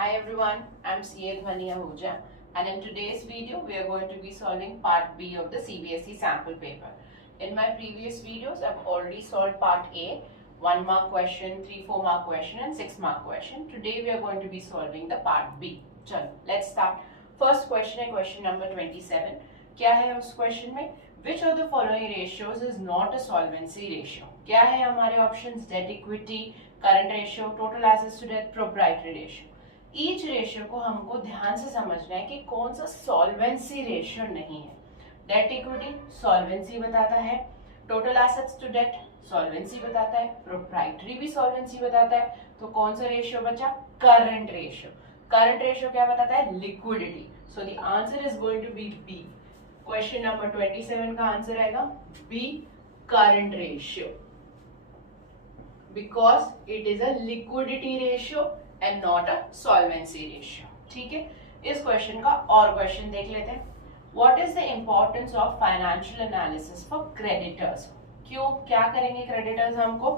Hi everyone, I'm CA Dhvani Ahuja, and in today's video we are going to be solving part B of the CBSE sample paper. In my previous videos I've already solved part A, 1 mark question, 3-4 mark question and 6 mark question. Today we are going to be solving the part B. Chalo, let's start. First question है question number 27. क्या है उस question में? Which of the following ratios is not a solvency ratio? क्या है हमारे options? Debt equity, current ratio, total assets to debt, proprietary ratio. Each ratio को हमको ध्यान से समझना है कि कौन सा सॉल्वेंसी रेशियो नहीं है. डेट इक्विटी सॉल्वेंसी बताता है, total assets to debt solvency बताता है, प्रोप्राइटरी भी सॉल्वेंसी बताता है. तो कौन सा रेशियो बचा? Current ratio. करंट रेशियो क्या बताता है? Liquidity. So the answer is going to be B. Question number 27 का आंसर आएगा B, current ratio, because it is a liquidity ratio and not a solvency ratio. ठीक है, इस question का और क्वेश्चन देख लेते हैं. What is the importance of financial analysis for creditors? क्यों, क्या करेंगे क्रेडिटर्स हमको?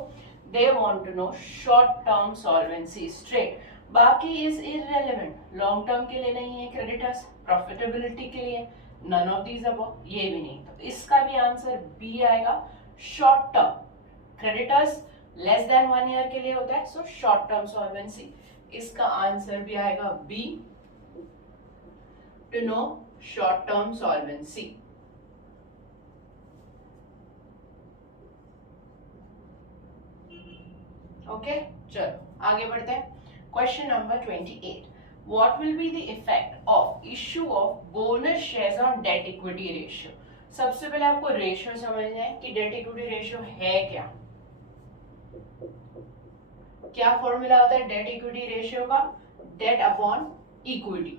They want to know short term solvency straight, बाकी इज इररिलेवेंट. लॉन्ग टर्म के लिए नहीं है क्रेडिटर्स, प्रॉफिटेबिलिटी के लिए, नन ऑफ दीज अबव, ये भी नहीं. तो इसका भी आंसर बी आएगा, short term. Creditors less than 1 year के लिए होता है, सो शॉर्ट टर्म सॉल्वेंसी. इसका आंसर भी आएगा B, to know short term solvency. Okay, चलो आगे बढ़ते हैं. Question number 28. What will be the effect of issue of bonus shares on debt equity ratio? सबसे पहले आपको रेशियो समझना है कि डेट इक्विटी रेशियो है क्या. क्या फॉर्मूला होता है डेट इक्विटी रेशियो का? Debt upon equity.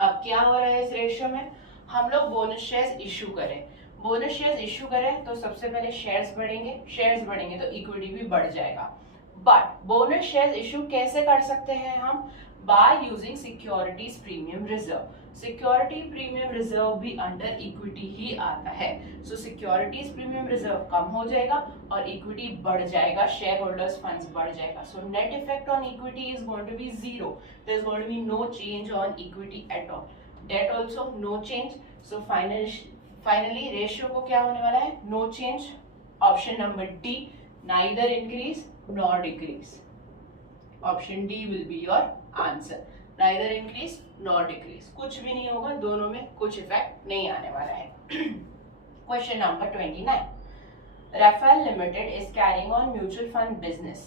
अब क्या हो रहा है इस रेशियो में? हम लोग बोनस शेयर्स इश्यू करें. बोनस शेयर्स इश्यू करें तो सबसे पहले शेयर्स बढ़ेंगे, शेयर्स बढ़ेंगे तो इक्विटी भी बढ़ जाएगा. बट बोनस शेयर्स इश्यू कैसे कर सकते हैं हम? By using securities premium reserve. Security premium reserve भी अंडर इक्विटी ही आता है. सो सिक्योरिटीज प्रीमियम रिजर्व कम हो जाएगा और इक्विटी बढ़ जाएगा, शेयर होल्डर्स फंड्स बढ़ जाएगा. So net effect on equity is going to be zero. There is going to be no change on equity at all. Debt also no change. So finally ratio को क्या होने वाला है? No change. Option number D, neither increase nor decrease. Option D will be your answer. Neither increase nor decrease. कुछ भी नहीं होगा, दोनों में कुछ इफेक्ट नहीं आने वाला है. Question number 29. Rafael Limited is carrying on mutual fund business.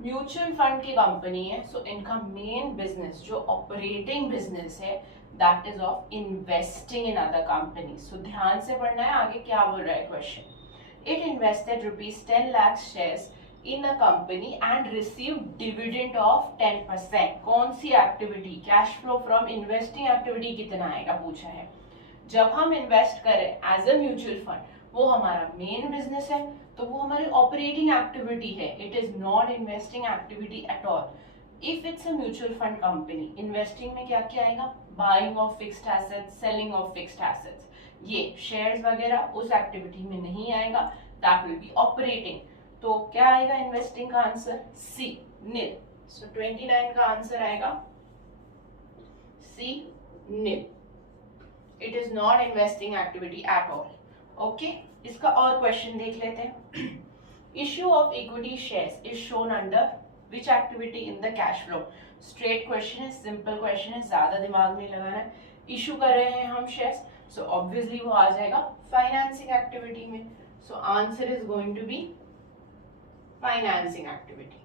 Mutual fund की कंपनी है, सो इनका मेन बिजनेस जो ऑपरेटिंग बिजनेस है that is of investing in other company. सो ध्यान से पढ़ना है आगे क्या बोल रहा है question. It invested rupees 10 lakh shares in a company and received dividend of 10%. कौन सी activity? Cash flow from investing activity कितना आएगा पूछा है. जब हम इन्वेस्ट करें एज अ म्यूचुअल फंड, वो हमारा मेन बिजनेस है, तो वो हमारी ऑपरेटिंग एक्टिविटी है. It is not investing activity at all. If it's a mutual fund company, investing में क्या क्या आएगा? Buying of fixed assets, selling of fixed assets. ये शेयर्स वगैरह उस एक्टिविटी में नहीं आएगा, दैट विल बी ऑपरेटिंग. तो क्या आएगा इन्वेस्टिंग का आंसर? सी, नील. सो 29 का आंसर आएगा C, nil. It is not investing activity at all. Okay, इसका और क्वेश्चन देख लेते हैं. Issue of equity shares is shown under which activity in the cash flow? Straight question है, सिंपल क्वेश्चन है, ज्यादा दिमाग नहीं लगाना है. इश्यू कर रहे हैं हम शेयर्स, सो ऑब्वियसली वो आ जाएगा फाइनेंसिंग एक्टिविटी में. So answer is going to be financing activity.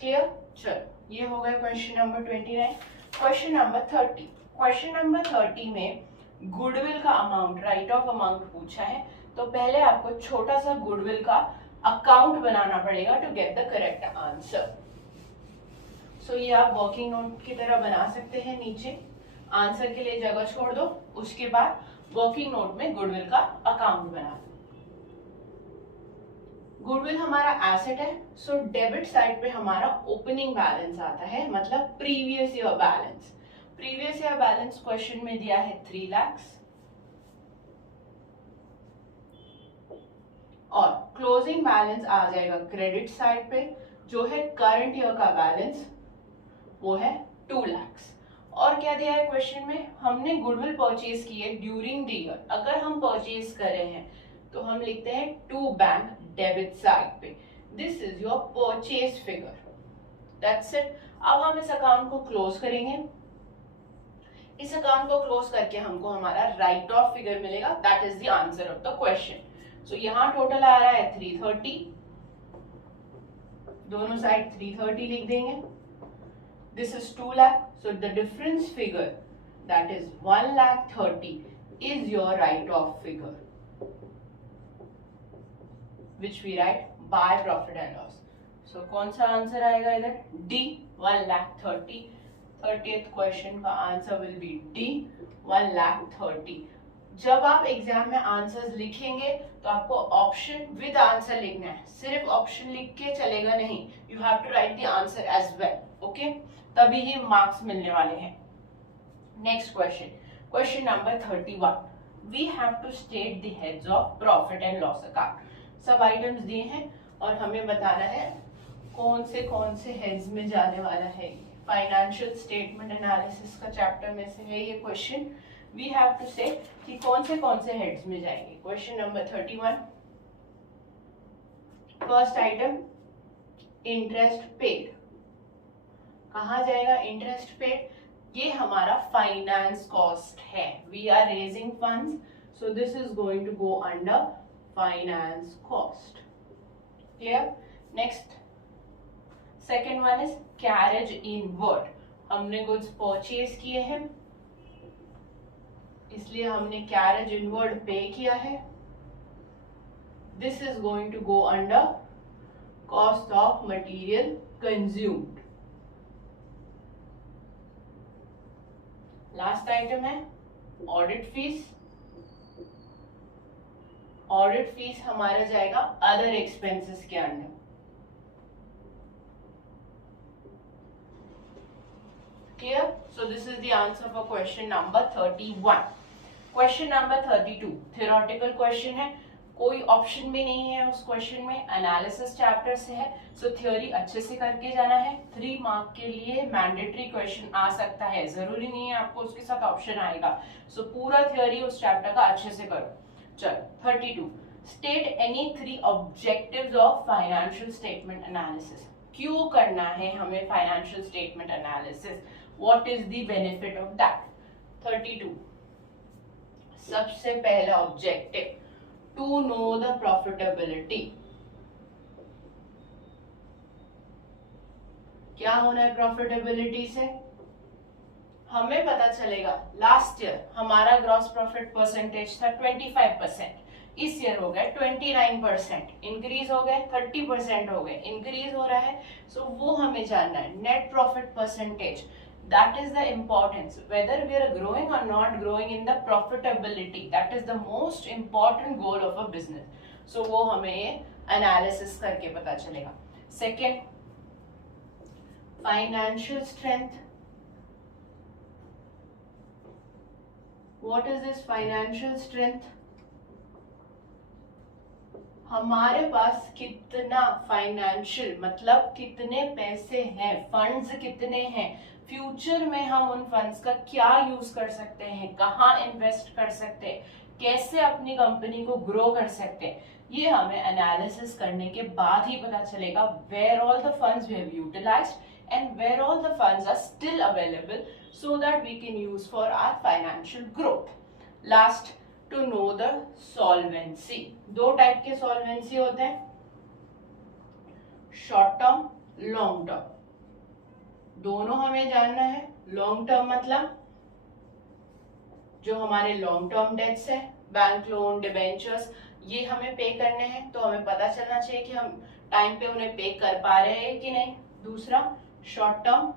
Clear? चलो, ये हो गया question number 29. Question number 30. Question number 30 में गुडविल का अमाउंट, राइट ऑफ अमाउंट पूछा है. तो पहले आपको छोटा सा गुडविल का अकाउंट बनाना पड़ेगा to get the correct answer. So ये आप वर्किंग नोट की तरह बना सकते हैं. नीचे आंसर के लिए जगह छोड़ दो, उसके बाद वर्किंग नोट में गुडविल का अकाउंट बना दो. गुडविल हमारा एसेट है, सो डेबिट साइड पे हमारा ओपनिंग बैलेंस आता है, मतलब previous year balance. Previous year balance question में दिया है 3 lakhs. और क्लोजिंग बैलेंस आ जाएगा क्रेडिट साइड पे, जो है करंट ईयर का बैलेंस वो है 2 लाख। और क्या दिया है क्वेश्चन में, हमने गुडविल परचेज की है ड्यूरिंग द ईयर। अगर हम परचेज कर रहे हैं तो हम लिखते हैं टू बैंक डेबिट साइड पे, this is your purchase figure, that's it. अब हम इस अकाउंट को क्लोज करेंगे। इस अकाउंट को क्लोज करके हमको हमारा राइट ऑफ फिगर मिलेगा, that is the answer of the question. So यहाँ टोटल आ रहा है 330, दोनों साइड 330 लिख देंगे। This is 2 lakh, so the difference figure, that is 1,30,000, is your write-off figure, which we write by profit and loss. So कौन सा answer आएगा इधर? D, 1,30,000. 30th क्वेश्चन का आंसर will be D, 1,30,000. जब आप एग्जाम में आंसर्स लिखेंगे तो आपको ऑप्शन विद आंसर लिखना है, सिर्फ ऑप्शन लिख के चलेगा नहीं, you have to write the answer as well, okay, तभी ही मार्क्स मिलने वाले हैं। Next question, question number 31, we have to state the heads of profit and loss account. सब आइटम्स दिए हैं और हमें बताना है कौन से हेड्स में जाने वाला है। फाइनेंशियल स्टेटमेंट एनालिसिस का चैप्टर में से है ये क्वेश्चन। वी हैव टू से कि कौन से हेड्स में जाएंगे। Question number 31, first item interest paid, कहा जाएगा इंटरेस्ट पेड? ये हमारा फाइनेंस कॉस्ट है, we are raising funds, so this is going to go under finance cost, clear. Next second one is carriage inward, हमने goods purchase किए हैं इसलिए हमने कैरेज इनवर्ड पे किया है, this is going to go under cost of material consumed. Last item है audit fees, audit fees हमारा जाएगा अदर एक्सपेंसेस के under, clear. So this is the answer for question number 31। Question number 32 theoretical question है, कोई option भी नहीं है उस क्वेश्चन में, एनालिसिस चैप्टर से है, सो थ्योरी अच्छे से करके जाना है। 3 मार्क के लिए मैंडेटरी क्वेश्चन आ सकता है, जरूरी नहीं है आपको उसके साथ ऑप्शन आएगा, सो पूरा थ्योरी उस चैप्टर का अच्छे से करो। चलो 32, state any 3 objectives of financial statement analysis. क्यों करना है हमें financial statement analysis, what is the benefit of that. 32 सबसे पहला objective, to know the profitability. क्या होना है प्रॉफिटेबिलिटी से, हमें पता चलेगा लास्ट ईयर हमारा ग्रॉस प्रॉफिट परसेंटेज था 25%, इस ईयर हो गया 29%, इंक्रीज हो गए 30% हो गए, इंक्रीज हो रहा है, सो वो हमें जानना है। Net profit percentage, that is the importance, whether we are growing or not growing in the profitability, that is the most important goal of a business, so वो हमें analysis करके पता चलेगा। Second, financial strength, what is this financial strength? हमारे पास कितना financial मतलब कितने पैसे हैं, फंड्स कितने हैं, फ्यूचर में हम उन फंड्स का क्या यूज कर सकते हैं, कहाँ इन्वेस्ट कर सकते हैं, कैसे अपनी कंपनी को ग्रो कर सकते हैं, ये हमें एनालिसिस करने के बाद ही पता चलेगा। Where all the funds we have utilised and where all the funds are still available so that we can use for our financial growth. Last, to know the solvency. 2 type के solvency होते हैं, short term, long term, दोनों हमें जानना है। Long term मतलब जो हमारे लॉन्ग टर्म डेट्स है, बैंक लोन, डिबेंचर्स, ये हमें पे करने हैं, तो हमें पता चलना चाहिए कि हम टाइम पे उन्हें पे कर पा रहे हैं कि नहीं। दूसरा शॉर्ट टर्म,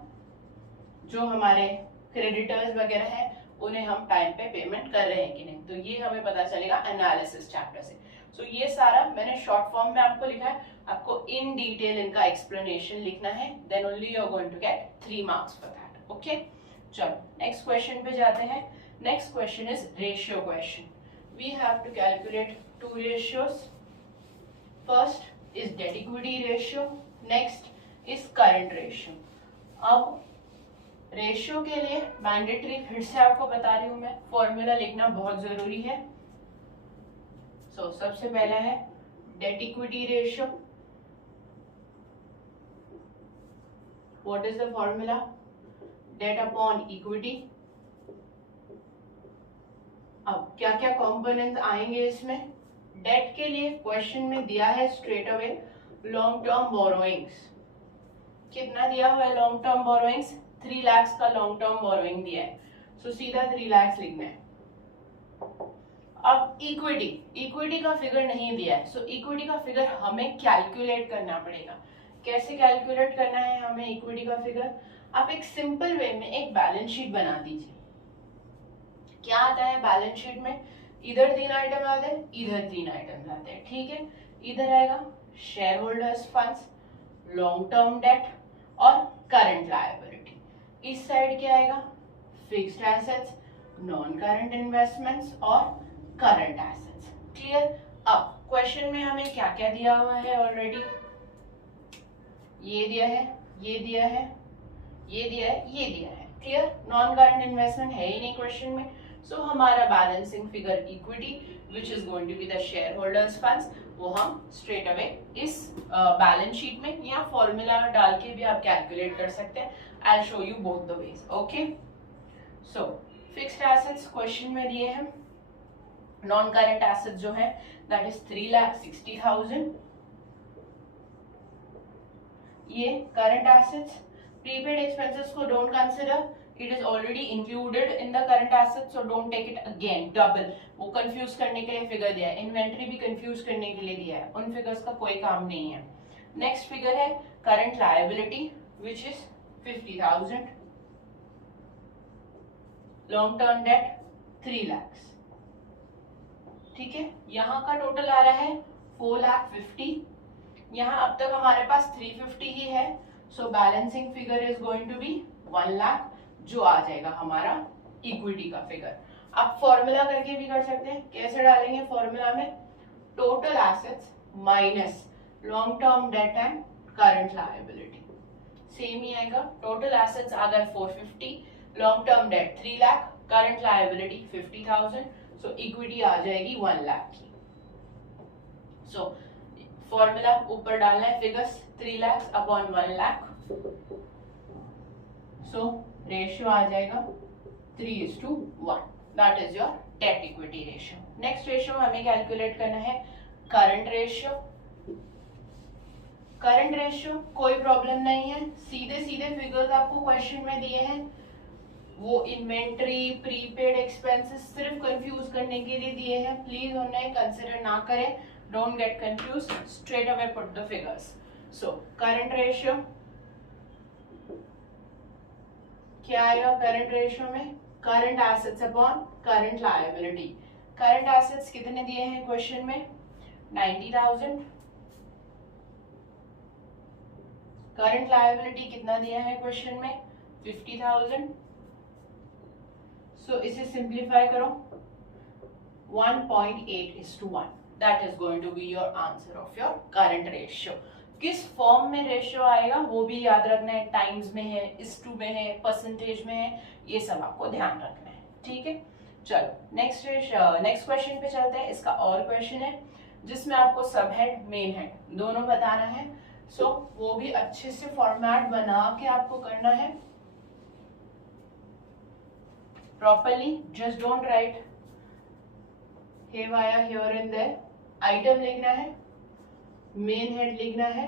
जो हमारे क्रेडिटर्स वगैरह हैं उन्हें हम टाइम पे पेमेंट कर रहे हैं कि नहीं, तो ये हमें पता चलेगा एनालिसिस चैप्टर से। सो ये सारा मैंने शॉर्ट फॉर्म में आपको लिखा है, आपको इन डिटेल इनका एक्सप्लेनेशन लिखना है, then only you are going to get 3 marks for that, okay. चलो नेक्स्ट क्वेश्चन पे जाते हैं। Next question is ratio question. We have to calculate 2 ratios. First is debt equity ratio, next is current ratio. अब ratio के लिए mandatory फिर से आपको बता रही हूं मैं, फॉर्मूला लिखना बहुत जरूरी है। सबसे पहला है debt equity ratio. What is the formula? Debt upon equity. अब क्या क्या कंपोनेंट्स आएंगे इसमें? डेट के लिए क्वेश्चन में दिया है straight away long term borrowings. कितना दिया हुआ है लॉन्ग टर्म बोरोइंग्स? 3 लाख का लॉन्ग टर्म बोरोइंग दिया है, सीधा 3 लाख लिखना है। अब इक्विटी का फिगर नहीं दिया है, इक्विटी का फिगर हमें कैलकुलेट करना पड़ेगा। कैसे कैलकुलेट करना है हमें इक्विटी का फिगर? आप एक सिंपल वे में एक बैलेंस शीट बना दीजिए। क्या आता है बैलेंस शीट में? इधर 3 आइटम आते हैं, इधर 3 आइटम आते हैं, ठीक है। इधर आएगा share holders funds, long term date और करंट लायबिलिटी। इस साइड क्या आएगा? Fixed assets, non current investments और करंट एसेट्स। क्लियर? अब क्वेश्चन में हमें क्या क्या दिया हुआ है ऑलरेडी? ये दिया है, ये दिया है, ये दिया है, ये दिया है। क्लियर? नॉन करंट इन्वेस्टमेंट है ही नहीं क्वेश्चन में, हमारा balancing figure equity which is going to be the share holders funds, वो हम स्ट्रेट अवे इस बैलेंस शीट में या फॉर्मूला डाल के भी आप कैलकुलेट कर सकते हैं। I will show you both the ways. Okay, so fixed assets question में दिए हैं। नॉन करंट एसेट्स जो है दैट इज 3,60,000। ये करंट एसेट्स। प्रीपेड एक्सपेंसेस को don't consider, it is already included in the current assets, so don't take it again double। वो confuse करने के लिए फिगर दिया है, इन्वेंट्री भी कंफ्यूज करने के लिए दिया है, उन फिगर्स का कोई काम नहीं है। नेक्स्ट फिगर है current liability which is 50,000, long term debt 3 lakh. ठीक है, यहाँ का टोटल आ रहा है 4,50,000। यहाँ अब तक हमारे पास 350 ही है, so balancing figure is going to be 1 lakh, जो आ जाएगा हमारा इक्विटी का फिगर। आप फॉर्मूला करके भी कर सकते हैं। कैसे डालेंगे फॉर्मूला में? Total assets minus long term debt and current liability, same ही आएगा। टोटल एसेट्स आ गए 450, long term debt 3 lakh, current liability 50,000, so equity आ जाएगी 1 लाख की। सो फॉर्मूला ऊपर डालना है, figures 3 lakh upon 1 lakh, so ratio आ जाएगा 3:1। That is your debt equity ratio. Next ratio हमें कैलकुलेट करना है करंट रेशियो। करंट रेशियो कोई प्रॉब्लम नहीं है, सीधे सीधे फिगर्स आपको क्वेश्चन में दिए हैं। वो इन्वेंट्री, प्रीपेड एक्सपेंसेस सिर्फ कंफ्यूज करने के लिए दिए हैं, प्लीज उन्हें कंसिडर ना करें। Don't get confuse, straight away put the figures. So current ratio क्या आएगा? करंट रेशियो में current assets upon current liability. Current assets कितने दिए हैं क्वेश्चन में? 90,000। करंट लायबिलिटी कितना दिया है क्वेश्चन में? 50,000। सो इसे सिंप्लीफाई करो, 1.8:1। That is going to be your answer of your current ratio. किस फॉर्म में रेशियो आएगा वो भी याद रखना है, टाइम्स में है, इस टू में है, परसेंटेज में है, ये सब आपको ध्यान रखना है। ठीक है, चलो नेक्स्ट क्वेश्चन पे चलते हैं। इसका और क्वेश्चन है जिसमें आपको सब हेड, मेन हेड दोनों बताना है। सो वो भी अच्छे से फॉर्मेट बना के आपको करना है properly. Just don't write haywire here and there. Item लिखना है, मेन हेड लिखना है,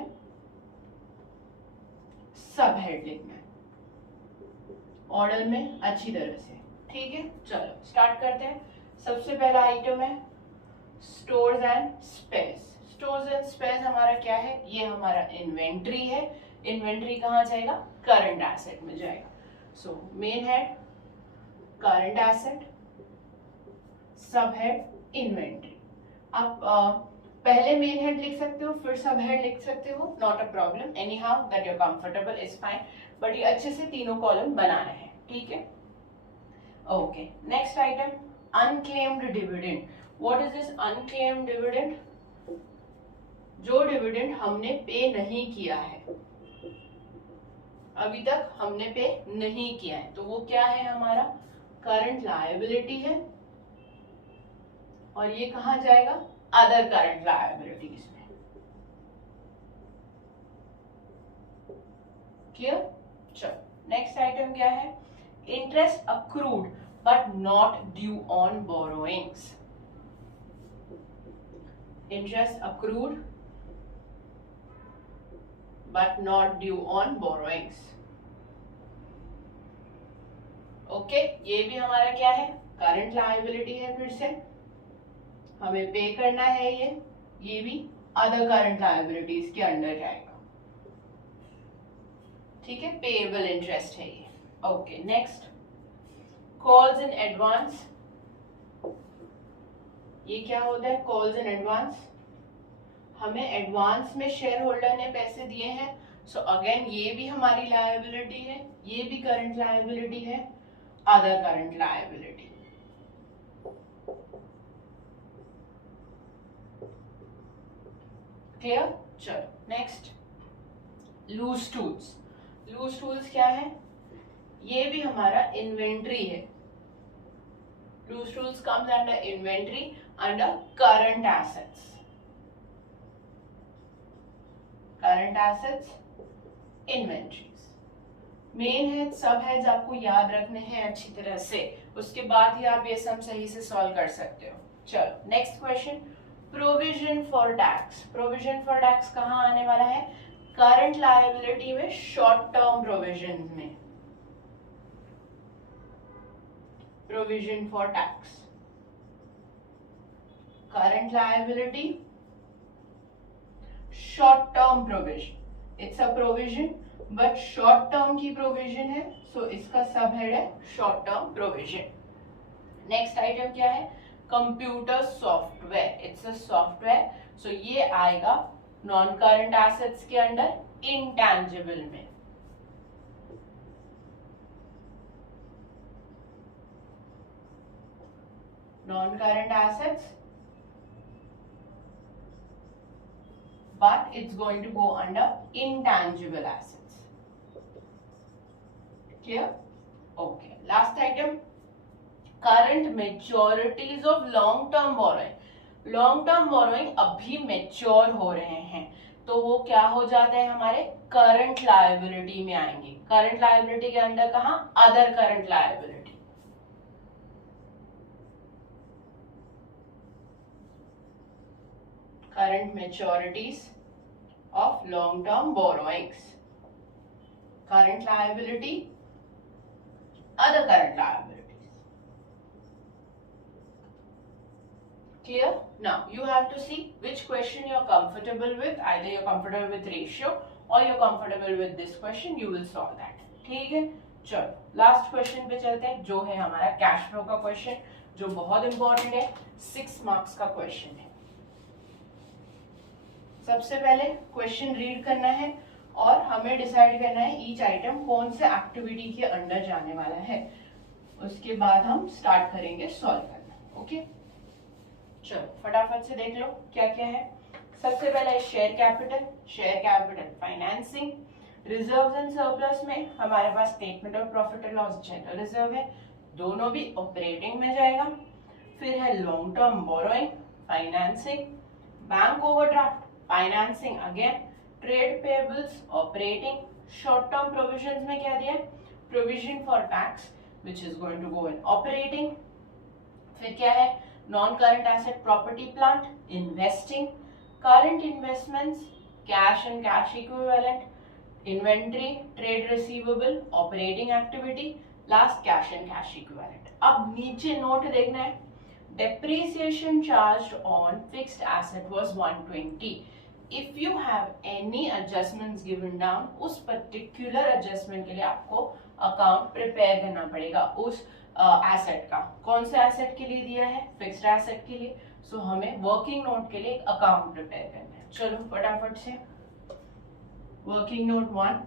सब हेड लिखना है, ऑर्डर में अच्छी तरह से। ठीक है, चलो स्टार्ट करते हैं। सबसे पहला आइटम है stores and space. Stores and space हमारा क्या है? ये हमारा इन्वेंट्री है। इन्वेंट्री कहाँ जाएगा? करंट एसेट में जाएगा। So main head current asset, सब हेड इन्वेंट्री। आप पहले मेन हेड लिख सकते हो, फिर सब हेड लिख सकते हो, not a problem, anyhow that you're comfortable is fine, but ये अच्छे से तीनों कॉलम बनाना है। ठीक है, okay. Next item unclaimed dividend. What is this unclaimed dividend? जो डिविडेंड हमने पे नहीं किया है, अभी तक हमने पे नहीं किया है, तो वो क्या है हमारा करंट लायबिलिटी है, और ये कहाँ जाएगा अदर करंट लायबिलिटीज में। क्लियर? चलो नेक्स्ट आइटम क्या है, interest accrued but not due on borrowings. Interest accrued but not due on borrowings. Okay, ये भी हमारा क्या है करंट लायबिलिटी है, फिर से हमें पे करना है ये भी अदर करंट लायबिलिटीज के अंडर जाएगा। ठीक है, पेएबल इंटरेस्ट है ये। Okay next, calls in advance. ये क्या होता है कॉल्स इन एडवांस, हमें एडवांस में शेयर होल्डर ने पैसे दिए हैं, सो अगेन ये भी हमारी लायबिलिटी है, ये भी करंट लायबिलिटी है, अदर करंट लायबिलिटी। क्लियर? चलो next, loose tools. Loose tools क्या है, ये भी हमारा इन्वेंट्री है। Loose tools comes under inventory under current assets. Current assets, inventories, main है, सब हेड्स आपको याद रखने हैं अच्छी तरह से, उसके बाद ही आप ये सब सही से सॉल्व कर सकते हो। चलो next question, provision for tax. Provision for tax कहाँ आने वाला है, करंट लायबिलिटी में शॉर्ट टर्म प्रोविजन में। Provision for tax, current liability, short term provision. It's a provision but short term की प्रोविजन है, सो इसका सब हेड है short term provision. Next item क्या है, computer software. It's a software, so ये आएगा non current assets के under, intangible में। Non current assets but it's going to go under intangible assets. Clear? Okay. Last item, current maturities of long term borrowing. Long term borrowing अभी mature हो रहे हैं, तो वो क्या हो जाते हैं हमारे करंट लायबिलिटी में आएंगे। करंट लायबिलिटी के अंदर कहाँ, other current liability. current maturities of long term borrowings, current liability, other current liabilities. Clear? Now you have to see which question you are comfortable with. Either you are comfortable with ratio or you are comfortable with this question. You will solve that. ठीक है, चलो last question पे चलते हैं, जो है हमारा cash flow का क्वेश्चन, जो बहुत इंपॉर्टेंट है, 6 मार्क्स का क्वेश्चन है। सबसे पहले क्वेश्चन रीड करना है और हमें डिसाइड करना है ईच आइटम कौन से एक्टिविटी के अंडर जाने वाला है, उसके बाद हम स्टार्ट करेंगे सॉल्व करना। ओके, चलो फटाफट से देख लो क्या क्या है। सबसे पहले share capital. Share capital financing. Reserves and surplus में हमारे पास statement of profit and loss, general reserve है, दोनों भी ऑपरेटिंग में जाएगा। फिर है long term borrowing, financing. Bank overdraft, financing again. Trade payables, operating. Short term provisions में क्या दिया है, provision for tax which is going to go in operating. फिर क्या है, non current asset, property plant, investing. Current investments, cash and cash equivalent, inventory, trade receivable, operating activity, last cash and cash equivalent. अब नीचे note देखना है, depreciation charged on fixed asset was 120. If you have any adjustments given down, उस particular adjustment के लिए आपको account prepare करना पड़ेगा उस एसेट का। कौन से एसेट के लिए दिया है, फिक्स्ड एसेट के लिए, सो हमें वर्किंग नोट के लिए अकाउंट प्रिपेयर करना है। चलो फटाफट से, working note 1,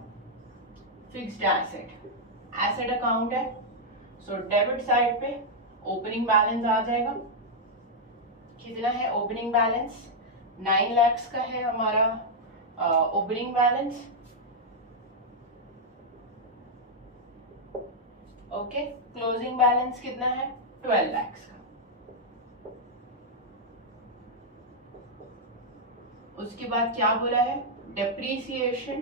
fixed asset, asset account है, सो डेबिट साइड पे ओपनिंग बैलेंस आ जाएगा। कितना है ओपनिंग बैलेंस, 9 lakhs का है हमारा opening balance. Okay, closing balance कितना है? 12 लाख का। उसके बाद क्या बोला है? डेप्रीसिएशन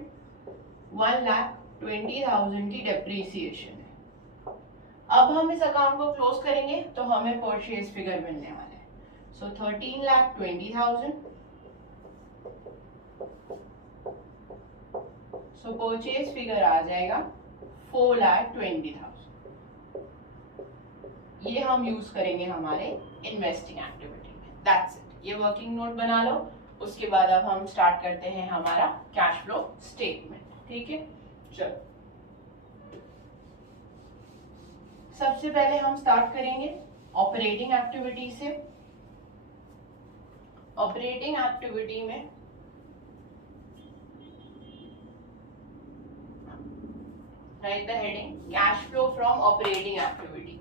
1,20,000 की डेप्रीसिएशन है। अब हम इस अकाउंट को क्लोज करेंगे तो हमें परचेज फिगर मिलने वाला है। सो 13,20,000। सो परचेज फिगर आ जाएगा 4,20,000। ये हम यूज करेंगे हमारे इन्वेस्टिंग एक्टिविटी में। That's it. ये वर्किंग नोट बना लो। उसके बाद अब हम स्टार्ट करते हैं हमारा कैश फ्लो स्टेटमेंट। ठीक है, चलो सबसे पहले हम स्टार्ट करेंगे ऑपरेटिंग एक्टिविटी से। ऑपरेटिंग एक्टिविटी में right the heading cash flow from operating activity.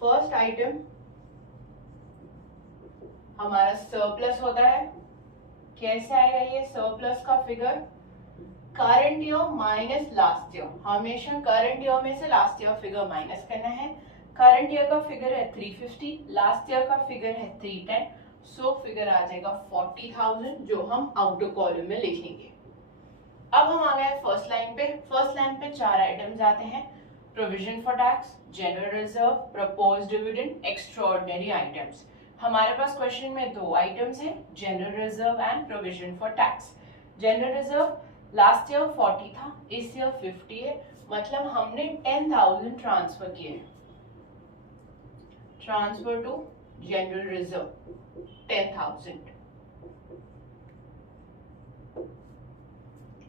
First item हमारा सरप्लस होता है। कैसे आएगा ये सरप्लस का figure? Current year minus last year. हमेशा करंट ईयर में से लास्ट ईयर फिगर माइनस करना है। करंट ईयर का फिगर है 350, लास्ट ईयर का फिगर है 310। सो फिगर आ जाएगा 40,000 जो हम आउटर कॉलम में लिखेंगे। अब हम आ गए फर्स्ट लाइन पे। फर्स्ट लाइन पे 4 आइटम्स आते हैं। Provision for tax, general reserve, proposed dividend, extraordinary items. हमारे पास क्वेश्चन में 2 आइटम्स हैं, general reserve and provision for tax. General reserve last year 40 था, इस ईयर 50 है, मतलब हमने 10,000 ट्रांसफर किए। Transfer to general reserve 10,000।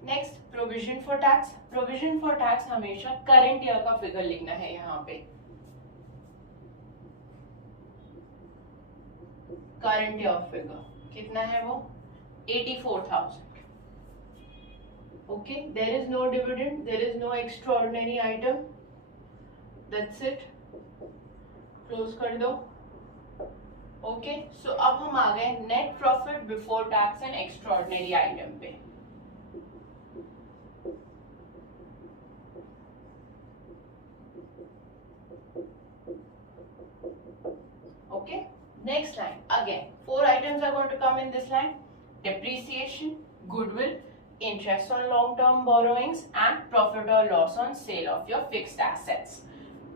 Next provision for tax. Provision for tax हमेशा करंट ईयर का फिगर लिखना है। यहाँ पे करंट ईयर फिगर कितना है? वो 84,000। Okay, there is no dividend, there is no extraordinary item. That's it, close कर दो। ओके, सो अब हम आ गए net profit before tax and extraordinary item पे। Okay, next line again 4 items are going to come in this line: depreciation, goodwill, interest on long term borrowings and profit or loss on sale of your fixed assets.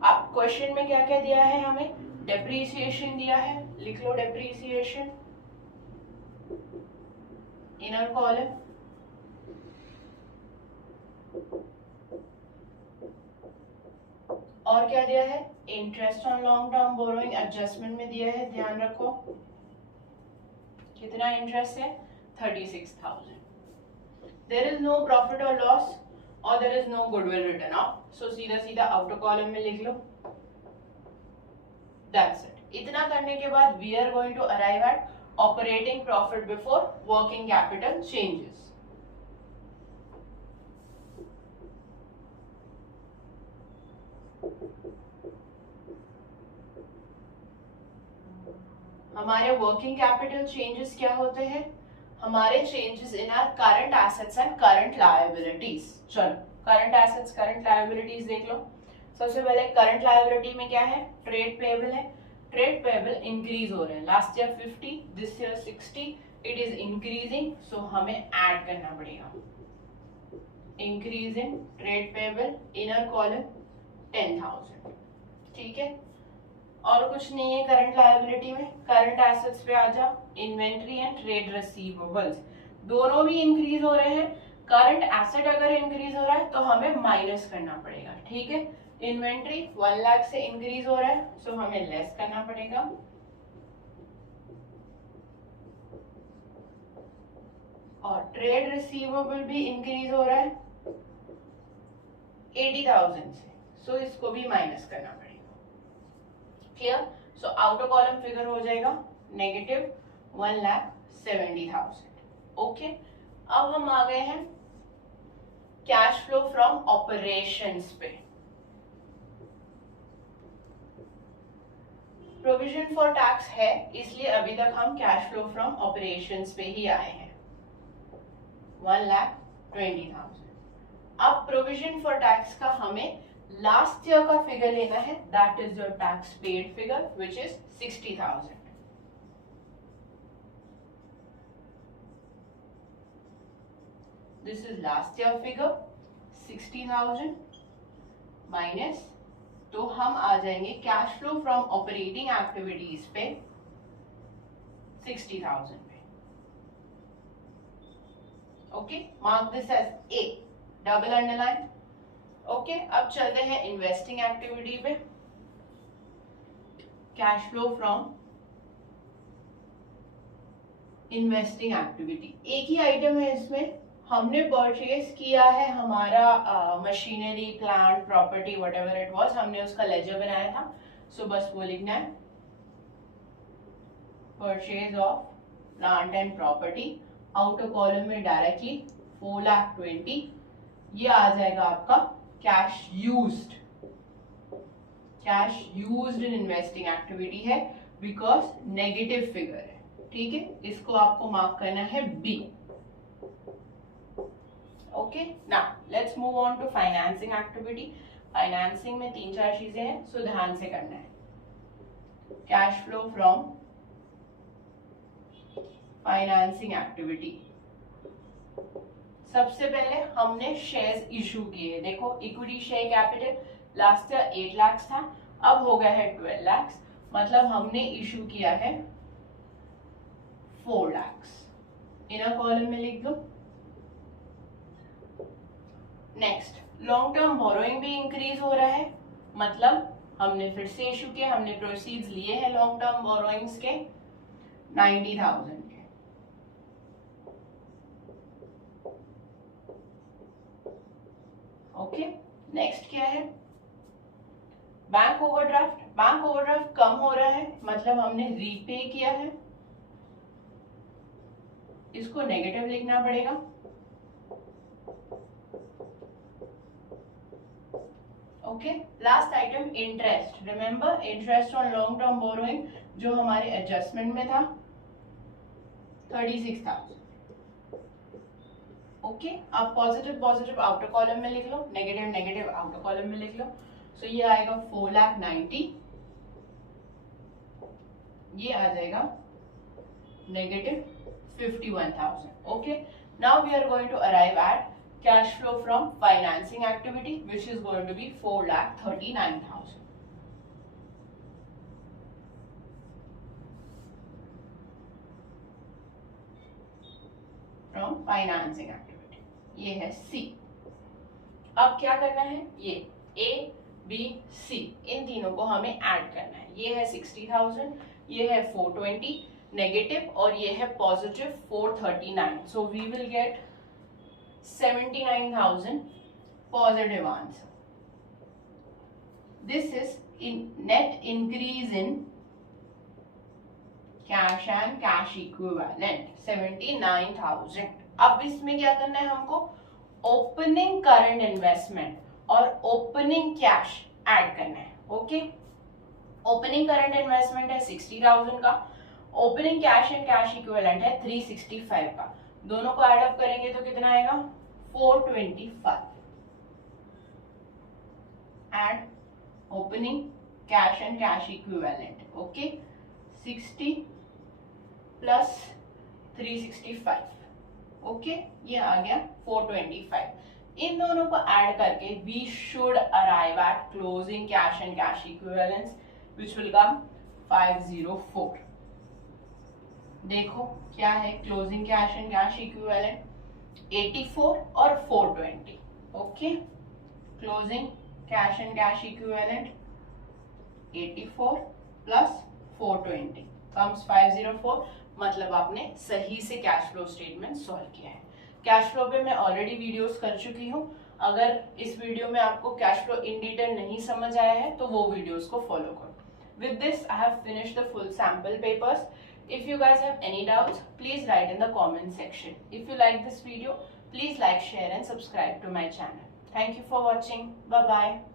अब question में क्या क्या दिया है हमें? Depreciation दिया है, लिख लो डेप्रीसिएशन इनर कॉलम। और क्या दिया है? Interest on long term borrowing adjustment में दिया है, ध्यान रखो कितना इंटरेस्ट है? 36,000। देयर इज नो प्रॉफिट और लॉस और there is no goodwill written off. सो सीधा सीधा आउटर कॉलम में लिख लो। That's it. इतना करने के बाद we are going to arrive at operating profit before working capital changes. हमारे वर्किंग कैपिटल चेंजेस क्या होते हैं? हमारे changes in our current assets and current liabilities. चलो करंट एसेट्स करंट लायबिलिटीज देख लो। सबसे पहले करंट लायबिलिटी में क्या है? ट्रेड पेएबल है। ट्रेड पेएबल इंक्रीज हो रहे हैं, last year 50, this year 60, it is increasing. So हमें ऐड करना पड़ेगा increase in trade payable inner column 10,000। ठीक है, और कुछ नहीं है करंट लायबिलिटी में। करंट एसेट्स पे आ जाओ, इन्वेंट्री एंड ट्रेड रिसीवेबल्स दोनों भी इंक्रीज हो रहे हैं। करंट एसेट अगर इंक्रीज हो रहा है तो हमें माइनस करना पड़ेगा। ठीक है, इन्वेंट्री 1 लाख से इंक्रीज हो रहा है, सो हमें लेस करना पड़ेगा। और ट्रेड रिसीवेबल भी इंक्रीज हो रहा है 80,000 से, सो इसको भी माइनस करना पड़ेगा। Clear? So outer column figure हो जाएगा नेगेटिव 1,70,000। ओके, अब हम आ गए हैं कैश फ्लो फ्रॉम ऑपरेशंस पे। प्रोविजन फॉर टैक्स है, इसलिए अभी तक हम कैश फ्लो फ्रॉम ऑपरेशंस पे ही आए हैं, 1,20,000। अब प्रोविजन फॉर टैक्स का हमें लास्ट ईयर का फिगर लेना है, that is your tax paid figure which is 60,000। This is last year figure 60,000 minus, तो हम आ जाएंगे cash flow from operating activities पे 60,000 पे। Okay, mark this as A, double underline. Okay, अब चलते हैं इन्वेस्टिंग एक्टिविटी पे। Cash flow from investing activity, एक ही आइटम है इसमें, हमने परचेज किया है हमारा machinery, plant, property, whatever it was, हमने उसका लेजर बनाया था, सो बस वो लिखना है, purchase of plant and property. Outer column में डायरेक्टली 4,20,000, ये आ जाएगा आपका cash used. Cash used in investing activity है बिकॉज नेगेटिव फिगर है, ठीक है, इसको आपको मार्क करना है B. Okay, now let's move on to financing activity. Financing में 3-4 चीजें हैं, सो ध्यान से करना है। Cash flow from financing activity, सबसे पहले हमने शेयर्स इशू किए। देखो, equity share capital last year 8 lakh था, अब हो गया है 12 लाख, मतलब हमने इशू किया है 4 लाख। इनर कॉलम में लिख दो। नेक्स्ट, लॉन्ग टर्म बोरोइंग भी इंक्रीज हो रहा है, मतलब हमने फिर से इशू किया, हमने प्रोसीड्स लिए हैं लॉन्ग टर्म बोरोइंग्स के 90,000 के। ओके, नेक्स्ट क्या है, बैंक ओवरड्राफ्ट। बैंक ओवरड्राफ्ट कम हो रहा है, मतलब हमने रीपे किया है, इसको नेगेटिव लिखना पड़ेगा। Okay, last item interest. Remember, interest on long term borrowing जो हमारे एडजस्टमेंट में था 36,000। ओके, आप पॉजिटिव पॉजिटिव आउटर कॉलम में लिख लो, नेगेटिव नेगेटिव आउटर कॉलम में लिख लो। सो ये आएगा 4,90,000, ये आ जाएगा negative 51,000. Okay, now we are going to arrive at cash flow from financing activity, which is going to be 4,39,000. From financing activity, ये है C. अब क्या करना है, ये A, B, C इन तीनों को हमें ऐड करना है। ये है 60,000, ये है 420 नेगेटिव और ये है positive 439. So we will get 79,000 positive answer. This is in net increase in cash and cash equivalent 79,000. अब इसमें क्या करना है हमको, ओपनिंग करंट इन्वेस्टमेंट और ओपनिंग कैश ऐड करना है. ओके, ओपनिंग करंट इन्वेस्टमेंट है 60,000 का, opening cash and cash equivalent है 365 का. दोनों को ऐड अप करेंगे तो कितना आएगा, 425. Add opening cash and cash equivalent. Okay, 60 plus 365. Okay, ये आ गया 425. इन दोनों को ऐड करके we should arrive at closing cash and cash equivalence which will come 504. देखो क्या है closing cash and cash equivalent, 84 और 420. Okay, closing cash and cash equivalent 84 plus 420 comes 504. मतलब आपने सही से कैश फ्लो स्टेटमेंट सॉल्व किया है. कैश फ्लो पे मैं ऑलरेडी वीडियोस कर चुकी हूँ. अगर इस वीडियो में आपको कैश फ्लो इन डिटेल नहीं समझ आया है तो वो वीडियोस को फॉलो करो. With this, I have finished the full sample papers. If you guys have any doubts, please write in the comment section. If you like this video, please like, share and subscribe to my channel. Thank you for watching. Bye-bye.